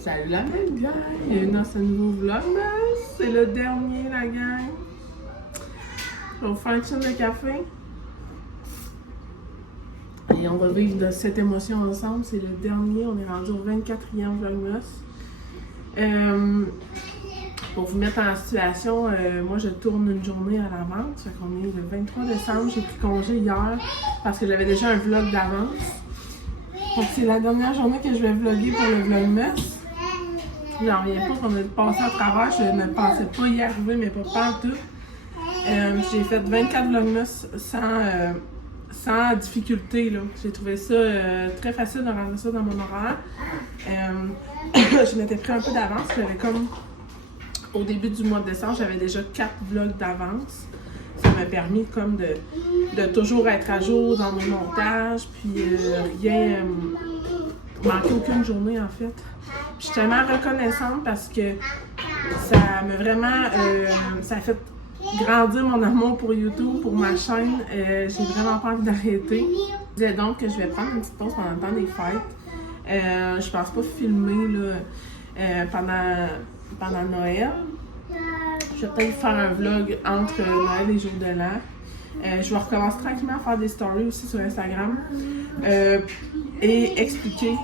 Salut la belle gang! Bienvenue dans ce nouveau vlog. C'est le dernier, la gang. Je vais vous faire une chaîne de café. Et on va vivre de cette émotion ensemble. C'est le dernier. On est rendu au 24e vlogmas. Pour vous mettre en situation, moi je tourne une journée à l'avance. Fait qu'on est le 23 décembre. J'ai pris congé hier parce que j'avais déjà un vlog d'avance. Donc c'est la dernière journée que je vais vlogger pour le vlogmas. J'en reviens pas qu'on a passé à travers, je ne pensais pas y arriver, mais pas en tout. J'ai fait 24 vlogmas sans difficulté. J'ai trouvé ça très facile de rentrer ça dans mon horaire. Je m'étais pris un peu d'avance. J'avais comme, au début du mois de décembre, j'avais déjà 4 vlogs d'avance. Ça m'a permis comme de toujours être à jour dans mes montages, puis rien manquer aucune journée en fait. Je suis tellement reconnaissante parce que ça m'a vraiment ça a fait grandir mon amour pour YouTube, pour ma chaîne. J'ai vraiment pas envie d'arrêter. Je disais donc que je vais prendre une petite pause pendant le temps des fêtes. Je pense pas filmer là, pendant Noël. Je vais peut-être faire un vlog entre Noël et jour de l'an. Je vais recommencer tranquillement à faire des stories aussi sur Instagram et expliquer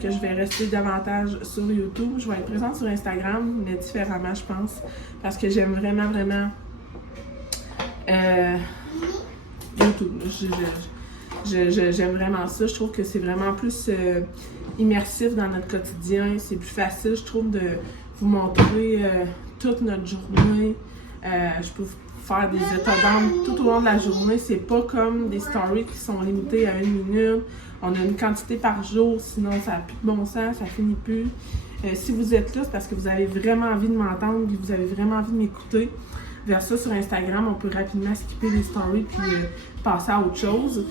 que je vais rester davantage sur YouTube. Je vais être présente sur Instagram, mais différemment, je pense, parce que j'aime vraiment YouTube. J'aime vraiment ça. Je trouve que c'est vraiment plus immersif dans notre quotidien. C'est plus facile, je trouve, de vous montrer toute notre journée. Je peux faire des états d'âme tout au long de la journée. C'est pas comme des stories qui sont limitées à 1 minute. On a une quantité par jour, sinon ça n'a plus de bon sens, ça finit plus. Si vous êtes là, c'est parce que vous avez vraiment envie de m'entendre, puis vous avez vraiment envie de m'écouter. Vers ça, sur Instagram, on peut rapidement skipper les stories puis passer à autre chose.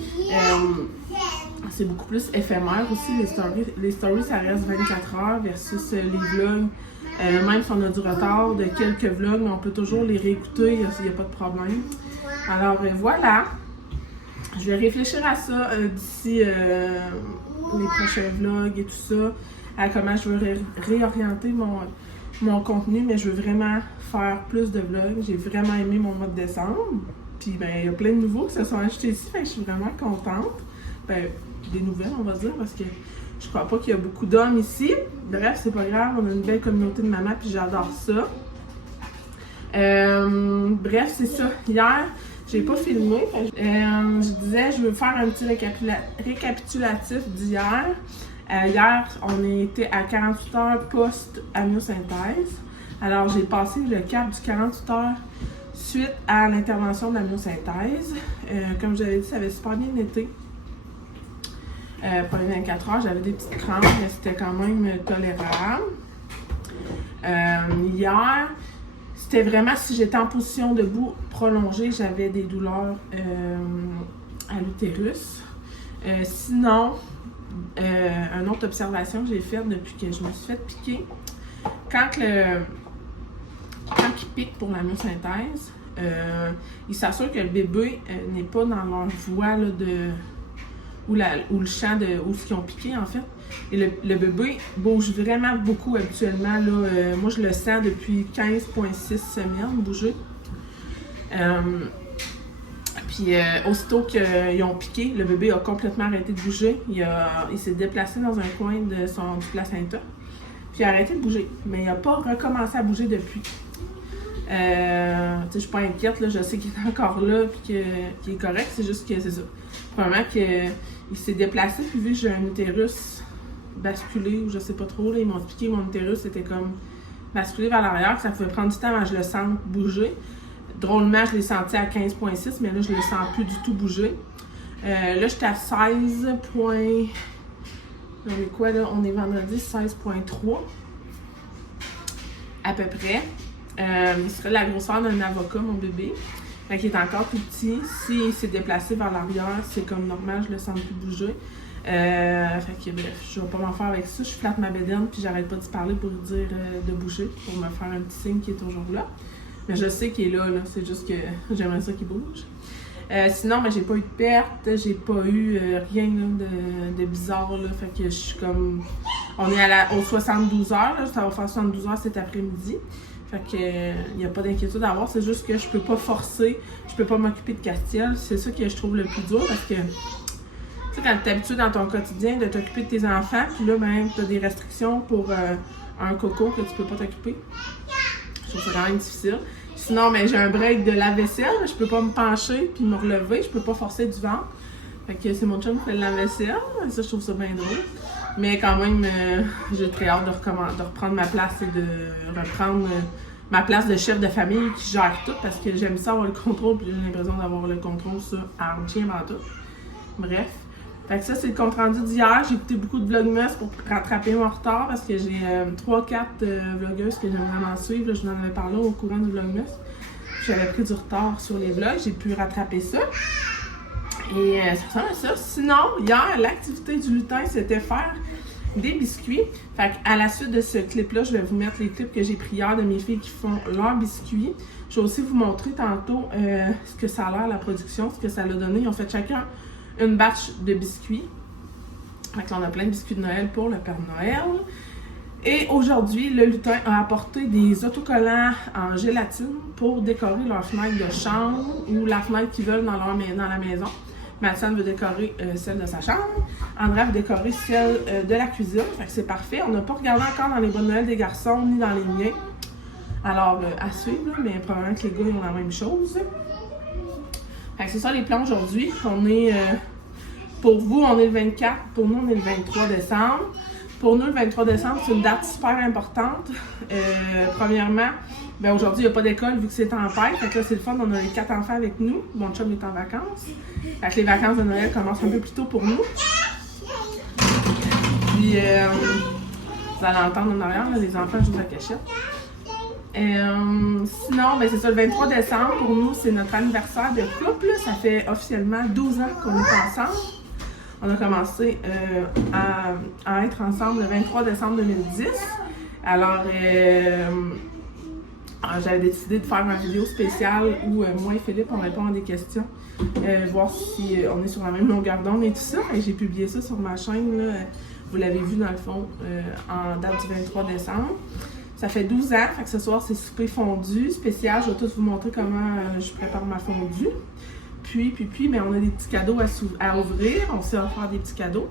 C'est beaucoup plus éphémère aussi, les stories, ça reste 24 heures versus les vlogs. Même si on a du retard de quelques vlogs, mais on peut toujours les réécouter, il n'y a pas de problème. Alors voilà, je vais réfléchir à ça d'ici les prochains vlogs et tout ça, à comment je veux réorienter mon contenu, mais je veux vraiment faire plus de vlogs. J'ai vraiment aimé mon mois de décembre, puis ben il y a plein de nouveaux qui se sont achetés ici, fait que je suis vraiment contente. Ben, des nouvelles on va dire, parce que je crois pas qu'il y a beaucoup d'hommes ici. Bref, c'est pas grave, on a une belle communauté de mamans puis j'adore ça. Bref, c'est ça. Hier, j'ai pas filmé. Je disais, je veux faire un petit récapitulatif d'hier. Hier, on était à 48 heures post-amniosynthèse. Alors, j'ai passé le cap du 48 heures suite à l'intervention de l'amniosynthèse. Comme je l'avais dit, ça avait super bien été. Pas les 24 heures, j'avais des petites crampes, mais c'était quand même tolérable. Hier, c'était vraiment, si j'étais en position debout prolongée, j'avais des douleurs à l'utérus. Sinon, une autre observation que j'ai faite depuis que je me suis fait piquer, quand il pique pour la myosynthèse, il s'assure que le bébé n'est pas dans leur voie là, ou le champ où ils ont piqué en fait. Et le bébé bouge vraiment beaucoup habituellement. Là, moi, je le sens depuis 15,6 semaines bouger. Puis aussitôt qu'ils ont piqué, le bébé a complètement arrêté de bouger. Il s'est déplacé dans un coin du placenta. Puis il a arrêté de bouger. Mais il n'a pas recommencé à bouger depuis. Je suis pas inquiète, là, je sais qu'il est encore là et qu'il est correct. C'est juste que c'est ça. Probablement qu'il s'est déplacé, puis vu que j'ai un utérus basculé, ou je sais pas trop, là, ils m'ont piqué mon utérus, c'était comme basculé vers l'arrière, que ça pouvait prendre du temps avant que je le sente bouger. Drôlement, je l'ai senti à 15,6, mais là, je le sens plus du tout bouger. Là, j'étais à 16 points... On est quoi, là? On est vendredi, 16,3 à peu près. Il serait la grosseur d'un avocat, mon bébé. Fait qu'il est encore tout petit. S'il s'est déplacé vers l'arrière, c'est comme normal, je le sens plus bouger. Fait que bref, je vais pas m'en faire avec ça. Je flatte ma bédaine puis j'arrête pas d'y parler pour lui dire de bouger, pour me faire un petit signe qui est toujours là. Mais je sais qu'il est là, c'est juste que j'aimerais ça qu'il bouge. Sinon, j'ai pas eu de perte, j'ai pas eu rien là, de bizarre. Là, fait que je suis comme... On est aux 72 heures, là, ça va faire 72 heures cet après-midi. Fait que il n'y a pas d'inquiétude à avoir, c'est juste que je peux pas forcer, je peux pas m'occuper de Castiel. C'est ça que je trouve le plus dur parce que, tu sais, quand tu es habitué dans ton quotidien de t'occuper de tes enfants, puis là, tu as des restrictions pour un coco que tu peux pas t'occuper. Je trouve ça quand même difficile. Sinon, j'ai un break de lave-vaisselle, je peux pas me pencher puis me relever, je peux pas forcer du ventre. Fait que c'est mon chum qui fait le lave-vaisselle, ça, je trouve ça bien drôle. Mais quand même, j'ai très hâte de reprendre ma place et de reprendre ma place de chef de famille qui gère tout parce que j'aime ça avoir le contrôle puis j'ai l'impression d'avoir le contrôle sur Armchair en tout. Bref. Fait que ça, c'est le compte rendu d'hier. J'ai écouté beaucoup de Vlogmas pour rattraper mon retard parce que j'ai 3-4 vlogueuses que j'aime vraiment suivre. Là, je vous en avais parlé au courant du Vlogmas. J'avais pris du retard sur les vlogs. J'ai pu rattraper ça. Et ça ressemble à ça. Sinon, hier, l'activité du lutin, c'était faire des biscuits. Fait à la suite de ce clip-là, je vais vous mettre les clips que j'ai pris hier de mes filles qui font leurs biscuits. Je vais aussi vous montrer tantôt ce que ça a l'air, la production, ce que ça l'a donné. Ils ont fait chacun une batch de biscuits. Fait que là, on a plein de biscuits de Noël pour le Père Noël. Et aujourd'hui, le lutin a apporté des autocollants en gélatine pour décorer leur fenêtre de chambre ou la fenêtre qu'ils veulent dans la maison. Mathiane veut décorer celle de sa chambre. Andrea veut décorer celle de la cuisine. Fait que c'est parfait. On n'a pas regardé encore dans les bonnes Noël des garçons ni dans les miens. Alors, à suivre, mais probablement que les gars ils ont la même chose. Fait que c'est ça les plans aujourd'hui. On est, pour vous, on est le 24. Pour nous, on est le 23 décembre. Pour nous, le 23 décembre, c'est une date super importante. Premièrement, aujourd'hui, il n'y a pas d'école vu que c'est tempête. Fait que là, c'est le fun, on a les 4 enfants avec nous. Mon chum est en vacances. Fait que les vacances de Noël commencent un peu plus tôt pour nous. Puis, vous allez entendre en arrière, là, les enfants jouent à la cachette. Sinon, c'est ça, le 23 décembre, pour nous, c'est notre anniversaire de couple. Ça fait officiellement 12 ans qu'on est ensemble. On a commencé à être ensemble le 23 décembre 2010. Alors, j'avais décidé de faire une vidéo spéciale où moi et Philippe, on répond à des questions. Voir si on est sur la même longueur d'onde et tout ça. Et j'ai publié ça sur ma chaîne. Là, vous l'avez vu dans le fond en date du 23 décembre. Ça fait 12 ans. Fait que ce soir, c'est souper fondu spécial. Je vais tous vous montrer comment je prépare ma fondue. Puis, on a des petits cadeaux à ouvrir. On sait faire des petits cadeaux.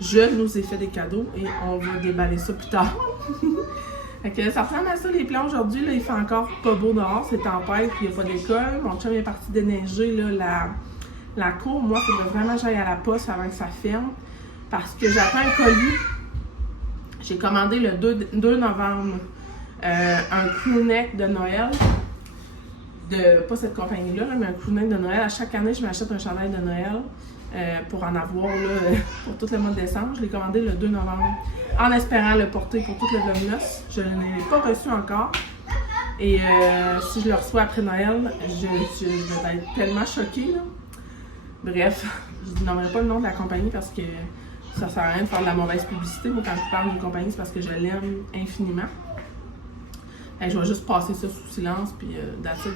Je nous ai fait des cadeaux et on va déballer ça plus tard. Fait que ça ressemble à ça les plans aujourd'hui. Là, il fait encore pas beau dehors, c'est tempête, puis il n'y a pas d'école. Mon chum est parti déneiger là, la cour. Moi, il faudrait vraiment que j'aille à la poste avant que ça ferme. Parce que j'attends un colis. J'ai commandé le 2 novembre un crewneck de Noël. Pas cette compagnie-là, mais un crewneck de Noël. À chaque année, je m'achète un chandail de Noël pour en avoir là, pour tout le mois de décembre. Je l'ai commandé le 2 novembre en espérant le porter pour tout le Vlogmas. Je ne l'ai pas reçu encore. Et si je le reçois après Noël, je vais être tellement choquée, là. Bref, je ne nommerai pas le nom de la compagnie parce que ça sert à rien de faire de la mauvaise publicité. Moi, quand je parle d'une compagnie, c'est parce que je l'aime infiniment. Je vais juste passer ça sous silence, puis that's it.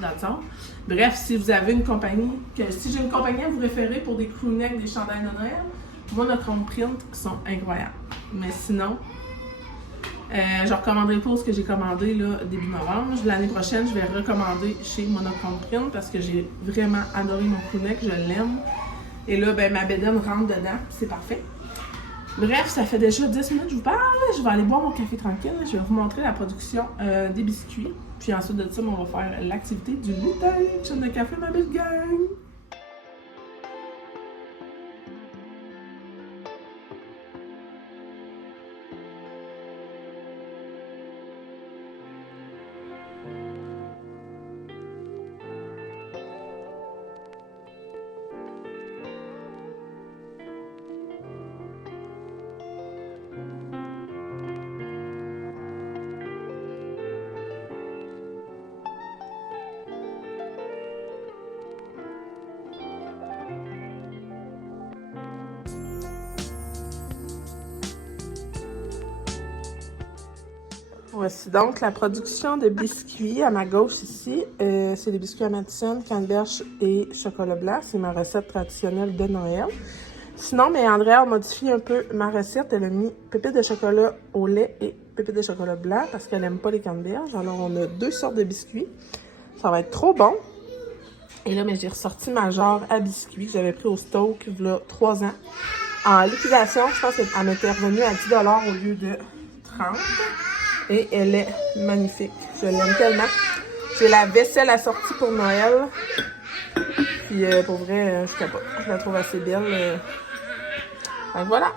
Bref, si vous avez une compagnie, si j'ai une compagnie à vous référer pour des crewnecks, des chandails de Noël, moi, notre home print sont incroyables. Mais sinon, je recommanderai pas ce que j'ai commandé là, début novembre. L'année prochaine, je vais recommander chez Monochrome Print parce que j'ai vraiment adoré mon crewneck, je l'aime. Et là, ben, ma bédaine rentre dedans, c'est parfait. Bref, ça fait déjà 10 minutes que je vous parle. Je vais aller boire mon café tranquille. Je vais vous montrer la production des biscuits. Puis ensuite de ça, on va faire l'activité du vintage de café, ma belle gang. Voici donc la production de biscuits à ma gauche ici. C'est des biscuits à Madison, canneberge et chocolat blanc. C'est ma recette traditionnelle de Noël. Sinon, mais Andrea a modifié un peu ma recette. Elle a mis pépites de chocolat au lait et pépites de chocolat blanc parce qu'elle n'aime pas les canneberges. Alors, on a 2 sortes de biscuits. Ça va être trop bon. Et là, mais j'ai ressorti ma jarre à biscuits que j'avais pris au stock il y a 3 ans. En liquidation, je pense qu'elle m'était revenue à 10 $ au lieu de 30 $. Et elle est magnifique. Je l'aime tellement. J'ai la vaisselle assortie pour Noël. Puis pour vrai, je capote. Je la trouve assez belle. Donc voilà.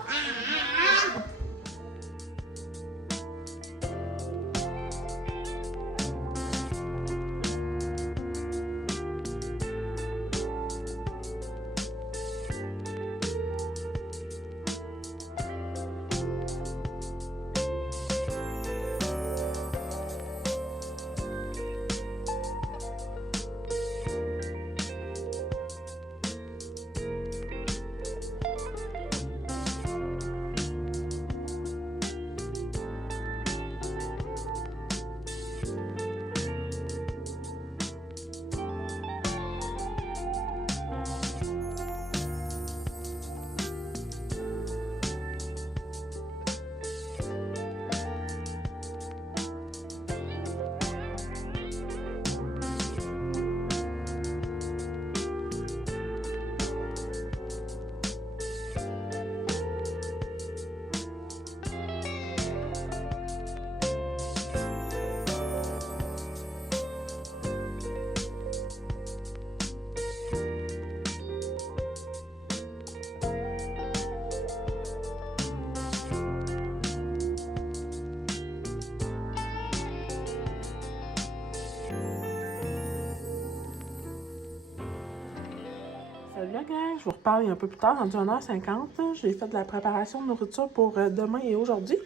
Salut la gang, je vous reparle un peu plus tard, rendu 1h50. J'ai fait de la préparation de nourriture pour demain et aujourd'hui.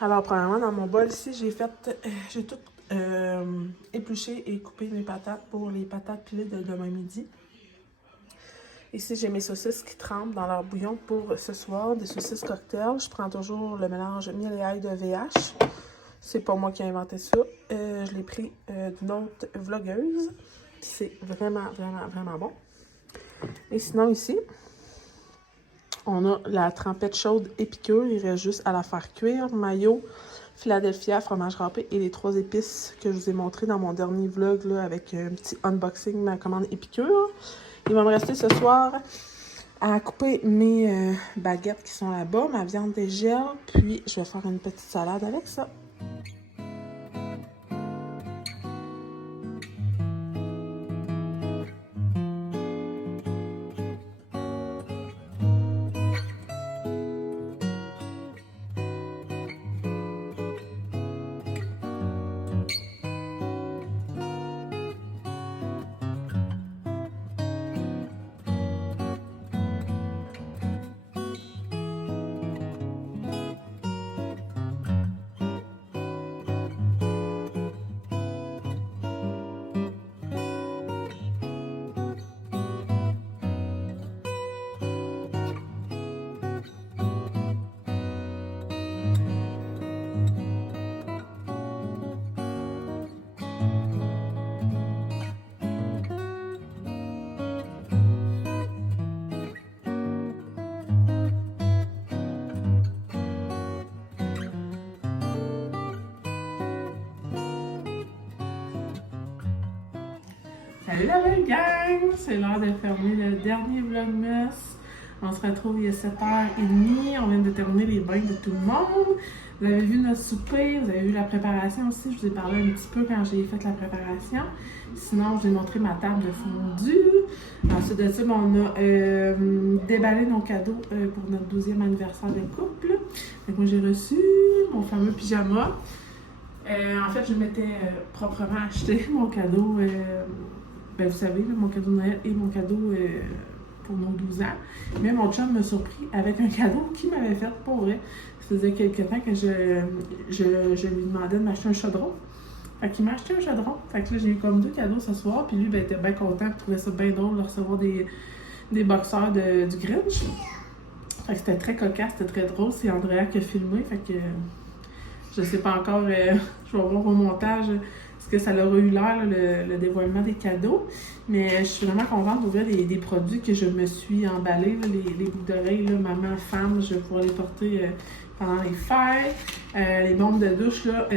Alors, premièrement, dans mon bol ici, j'ai tout épluché et coupé mes patates pour les patates pilées de demain midi. Ici, j'ai mes saucisses qui trempent dans leur bouillon pour ce soir, des saucisses cocktail. Je prends toujours le mélange miel et ail de VH. C'est pas moi qui ai inventé ça. Je l'ai pris d'une autre vlogueuse. C'est vraiment, vraiment, vraiment bon. Et sinon, ici, on a la trempette chaude épicure. Il reste juste à la faire cuire. Mayo, Philadelphia, fromage râpé et les 3 épices que je vous ai montré dans mon dernier vlog là, avec un petit unboxing de ma commande épicure. Il va me rester ce soir à couper mes baguettes qui sont là-bas, ma viande dégèle, puis je vais faire une petite salade avec ça. Salut la belle gang! C'est l'heure de fermer le dernier vlogmas. On se retrouve il y a 7h30. On vient de terminer les bains de tout le monde. Vous avez vu notre souper, vous avez vu la préparation aussi. Je vous ai parlé un petit peu quand j'ai fait la préparation. Sinon, je vous ai montré ma table de fondue. Ensuite de ça, on a déballé nos cadeaux pour notre 12e anniversaire de couple. Donc, moi, j'ai reçu mon fameux pyjama. En fait, je m'étais proprement acheté mon cadeau. Vous savez, là, mon cadeau de Noël et mon cadeau pour nos 12 ans. Mais mon chum m'a surpris avec un cadeau qu'il m'avait fait pour vrai. Ça faisait quelques temps que je lui demandais de m'acheter un chaudron. Fait qu'il m'a acheté un chaudron. Fait que là, j'ai eu comme 2 cadeaux ce soir. Puis lui, il était bien content. Il trouvait ça bien drôle de recevoir des boxeurs du Grinch. Fait que c'était très cocasse, c'était très drôle. C'est Andrea qui a filmé. Fait que je sais pas encore, je vais voir au montage ce que ça leur a eu l'air, le dévoilement des cadeaux. Mais je suis vraiment contente d'ouvrir des produits que je me suis emballée. Là, les boucles d'oreilles, maman, femme, je vais pouvoir les porter pendant les fêtes. Les bombes de douche, là,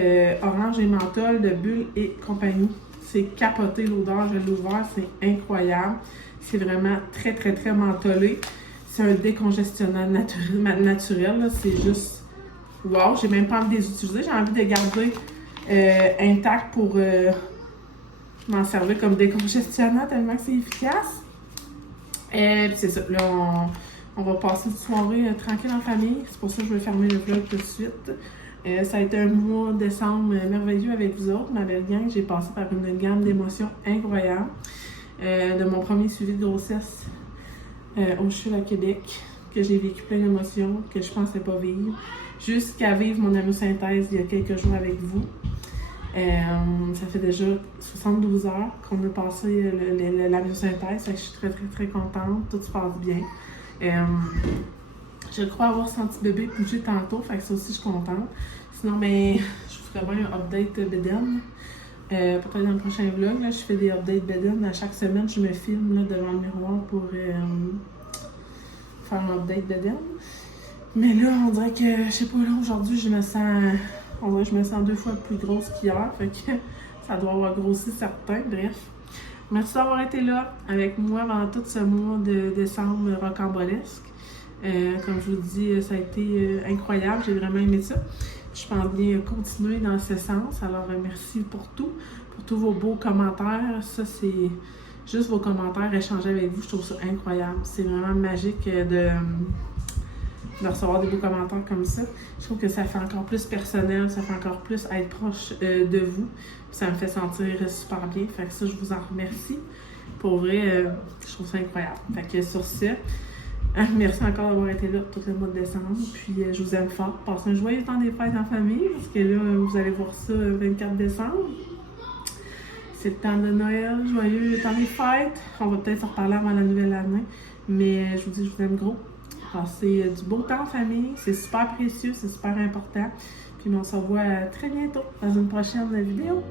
orange et menthol de Bulle et compagnie. C'est capoté l'odeur, je l'ai ouvert, c'est incroyable. C'est vraiment très, très, très mentholé. C'est un décongestionnant naturel, c'est juste wow, j'ai même pas envie de les utiliser, j'ai envie de les garder intacts pour m'en servir comme décongestionnant tellement que c'est efficace. Puis c'est ça, là on va passer une soirée tranquille en famille, c'est pour ça que je vais fermer le vlog tout de suite. Ça a été un mois de décembre merveilleux avec vous autres, ma belle gang. J'ai passé par une gamme d'émotions incroyables. De mon premier suivi de grossesse au CHUL à Québec, que j'ai vécu plein d'émotions que je pensais pas vivre, jusqu'à vivre mon amyosynthèse il y a quelques jours avec vous. Ça fait déjà 72 heures qu'on a passé l'amyosynthèse, je suis très très très contente, tout se passe bien. Je crois avoir senti bébé bouger tantôt, fait que ça aussi je suis contente. Sinon, je vous ferai bien un update bedaine. Peut-être dans le prochain vlog, là, je fais des updates bedaine. À chaque semaine, je me filme là, devant le miroir pour faire un update bedaine. Mais là, on dirait que, je sais pas, là, aujourd'hui, je me sens 2 fois plus grosse qu'hier. Fait que ça doit avoir grossi certains. Bref. Merci d'avoir été là avec moi pendant tout ce mois de décembre rocambolesque. Comme je vous dis, ça a été incroyable. J'ai vraiment aimé ça. Je pense bien continuer dans ce sens. Alors, merci pour tous vos beaux commentaires. Ça, c'est juste vos commentaires, échanger avec vous. Je trouve ça incroyable. C'est vraiment magique de recevoir des beaux commentaires comme ça. Je trouve que ça fait encore plus personnel, ça fait encore plus être proche de vous. Puis ça me fait sentir super bien. Fait que ça, je vous en remercie. Pour vrai, je trouve ça incroyable. Fait que sur ce, merci encore d'avoir été là tout le mois de décembre. Puis je vous aime fort. Passez un joyeux temps des fêtes en famille, parce que là, vous allez voir ça le 24 décembre. C'est le temps de Noël, joyeux temps des fêtes. On va peut-être se reparler avant la nouvelle année. Mais je vous dis, je vous aime gros. Passez du beau temps en famille, c'est super précieux, c'est super important. Puis on se revoit très bientôt dans une prochaine vidéo.